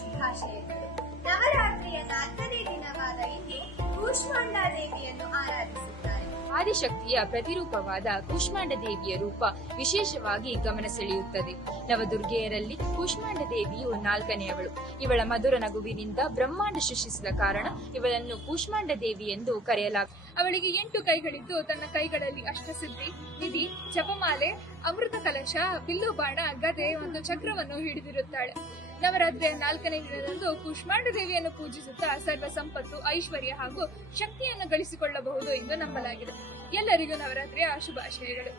ಶುಭಾಶಯಗಳು. ನವರಾತ್ರಿಯ 4ನೇ ದಿನವಾದ ಇಂದು ಕೂಷ್ಮಾಂಡ ದೇವಿಯನ್ನು ಆರಾಧಿಸುತ್ತಾರೆ. ಆದಿಶಕ್ತಿಯ ಪ್ರತಿರೂಪವಾದ ಕೂಷ್ಮಾಂಡ ದೇವಿಯ ರೂಪ ವಿಶೇಷವಾಗಿ ಗಮನ ಸೆಳೆಯುತ್ತದೆ. ನವದುರ್ಗೆಯರಲ್ಲಿ ಕೂಷ್ಮಾಂಡ ದೇವಿಯು 4ನೆಯವಳು. ಇವಳ ಮಧುರ ನಗುವಿನಿಂದ ಬ್ರಹ್ಮಾಂಡ ಸೃಷ್ಟಿಸಿದ ಕಾರಣ ಇವಳನ್ನು ಕೂಷ್ಮಾಂಡ ದೇವಿ ಎಂದು ಕರೆಯಲಾಗುತ್ತದೆ. ಅವಳಿಗೆ 8 ಕೈಗಳಿದ್ದು ತನ್ನ ಕೈಗಳಲ್ಲಿ ಅಷ್ಟಸಿದ್ಧಿ, ನಿಧಿ, ಜಪಮಾಲೆ, ಅಮೃತ ಕಲಶ, ಬಿಲ್ಲು ಬಾಣ, ಗದೆ ಒಂದು ಚಕ್ರವನ್ನು ಹಿಡಿದಿರುತ್ತಾಳೆ. ನವರಾತ್ರಿಯ 4ನೇ ದಿನದಂದು ಕೂಷ್ಮಾಂಡ ದೇವಿಯನ್ನು ಪೂಜಿಸುತ್ತಾ ಸರ್ವ ಸಂಪತ್ತು, ಐಶ್ವರ್ಯ ಹಾಗೂ ಶಕ್ತಿಯನ್ನು ಗಳಿಸಿಕೊಳ್ಳಬಹುದು ಎಂದು ನಂಬಲಾಗಿದೆ. ಎಲ್ಲರಿಗೂ ನವರಾತ್ರಿಯ ಶುಭಾಶಯಗಳು.